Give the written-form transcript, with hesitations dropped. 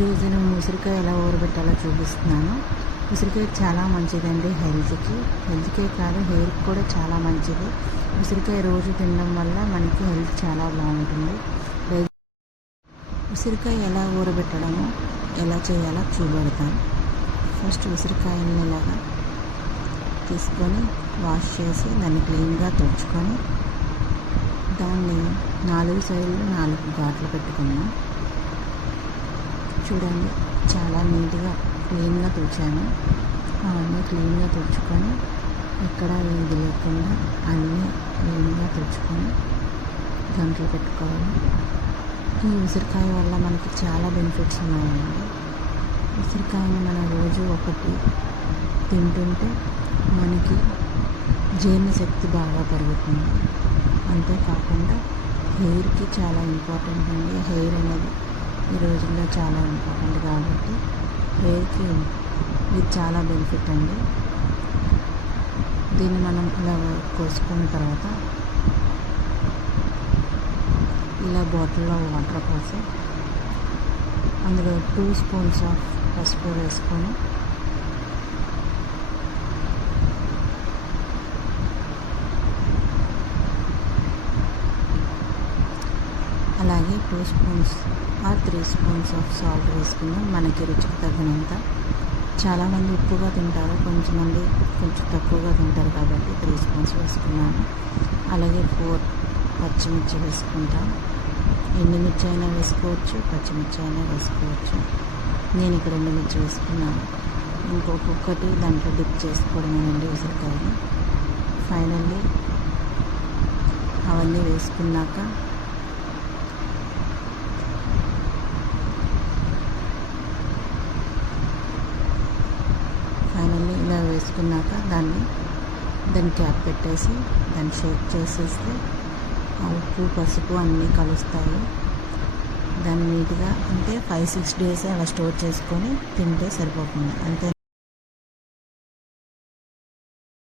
ఈరోజు నేను ఉసిరికాయ ఎలా ఊరబెట్టాలో చూపిస్తున్నాను. ఉసిరికాయ చాలా మంచిదండి హెల్త్కే కాదు హెయిర్కి కూడా చాలా మంచిది. ఉసిరికాయ రోజు తినడం వల్ల మనకి హెల్త్ చాలా బాగుంటుంది. ఉసిరికాయ ఎలా ఊరబెట్టడమో ఎలా చేయాలో చూపెడతాను. ఫస్ట్ ఉసిరికాయని ఇలాగా తీసుకొని వాష్ చేసి దాన్ని క్లీన్గా తుడుచుకొని దాన్ని 4 సైడ్లు 4 ఘాట్లు పెట్టుకున్నాం. చూడండి, చాలా నీట్గా క్లీన్గా తుడిచాను. అవన్నీ క్లీన్గా తుడుచుకొని ఎక్కడ ఏది లేకుండా అన్నీ క్లీన్గా తుడుచుకొని గంటలు పెట్టుకోవాలి. ఈ ఉసిరికాయ వల్ల మనకి చాలా బెనిఫిట్స్ ఉన్నాయండి. ఉసిరికాయని మనం రోజు ఒకటి తింటుంటే మనకి జీర్ణశక్తి బాగా పెరుగుతుంది. అంతేకాకుండా హెయిర్కి చాలా ఇంపార్టెంట్ అండి. హెయిర్ అనేది ఈ రోజుల్లో చాలా ఇంపార్టెంట్ కాబట్టి హెయిర్కి ఇది చాలా బెనిఫిట్ అండి. దీన్ని మనం ఇలా కోసుకున్న తర్వాత ఇలా బాటిల్లో వాటర్ పోసి అందులో 2 స్పూన్స్ ఆఫ్ పసుపు వేసుకొని అలాగే 2 spoons or 3 spoons of salt వేసుకుందాం, మనకి రుచికి తగినంత. చాలామంది ఉప్పుగా తింటారు, కొంచెమంది కొంచెం తక్కువగా తింటారు కాబట్టి 3 స్పూన్స్ వేసుకున్నాను. అలాగే 4 పచ్చిమిర్చి వేసుకుంటాం. ఎండుమిర్చి అయినా వేసుకోవచ్చు, పచ్చిమిర్చి అయినా వేసుకోవచ్చు. నేను ఇక్కడ ఎండుమిర్చి వేసుకున్నాను. ఇంకొకటి దాంట్లో డిప్ చేసుకోవడమేనండి ఉసిరికాయని. ఫైనల్లీ అవన్నీ వేసుకున్నాక ఇలా వేసుకున్నాక దాన్ని క్యాప్ పెట్టేసి దాన్ని షేక్ చేసేస్తే ఆ ఉప్పు పసుపు అన్నీ కలుస్తాయి. దాన్ని నీట్గా అంటే 5-6 డేస్ అలా స్టోర్ చేసుకొని తింటే సరిపోతుంది. అంతే.